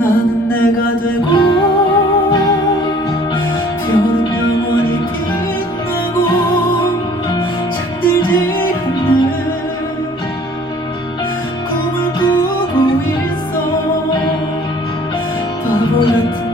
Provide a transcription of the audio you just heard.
나는 내가 되고 별은 영원히 빛나고 잠들지 않는 꿈을 꾸고 있어 바보 같은